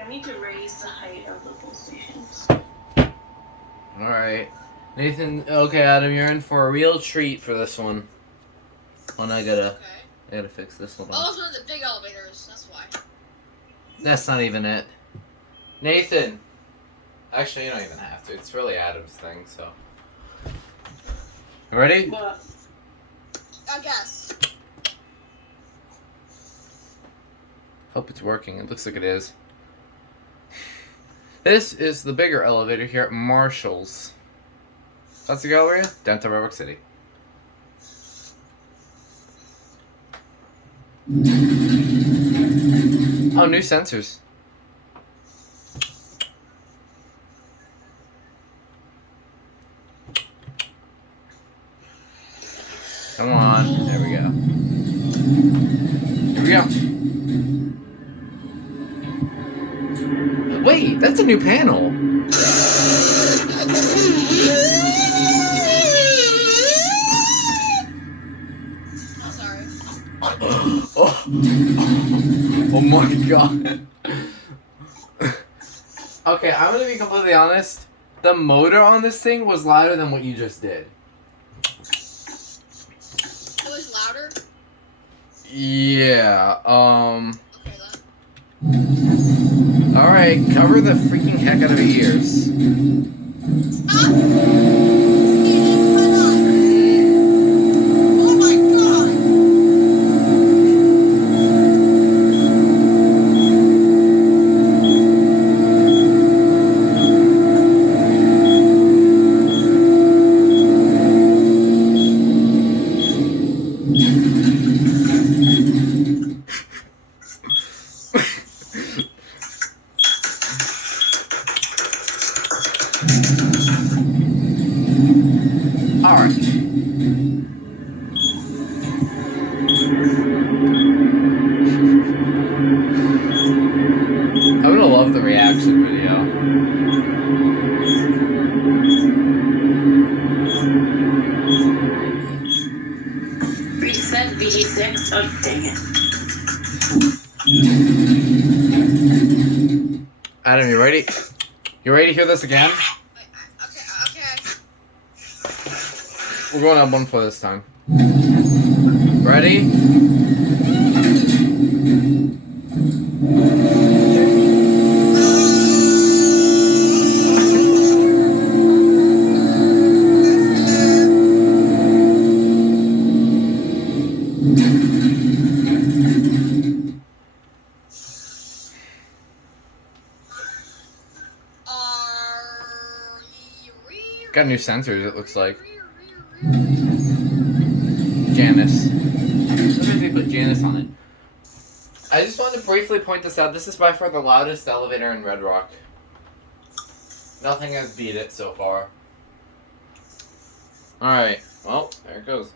I need to raise the height of the pull stations. Alright. Nathan, okay, Adam, you're in for a real treat for this one. I gotta fix this one. Oh, it's one of the big elevators, that's why. That's not even it. Nathan! Actually, you don't even have to. It's really Adam's thing, so. You ready? What? I guess. Hope it's working. It looks like it is. This is the bigger elevator here at Marshall's. That's the Galleria, downtown Red Rock City. Oh, new sensors. Come on, there we go. Here we go. Wait, that's a new panel. Oh, sorry. Oh my god. Okay, I'm gonna be completely honest. The motor on this thing was louder than what you just did. It was louder? Yeah, Okay, then. Alright, cover the freaking heck out of your ears. Oh my god! Alright. I'm gonna love the reaction video. Reset VG6. Oh, dang it. Adam, you ready? You ready to hear this again? Okay. We're going on 1-4 this time. Ready? Got new sensors, it looks like. Janice. Sometimes they put Janice on it. I just wanted to briefly point this out. This is by far the loudest elevator in Red Rock. Nothing has beat it so far. Alright, well, there it goes.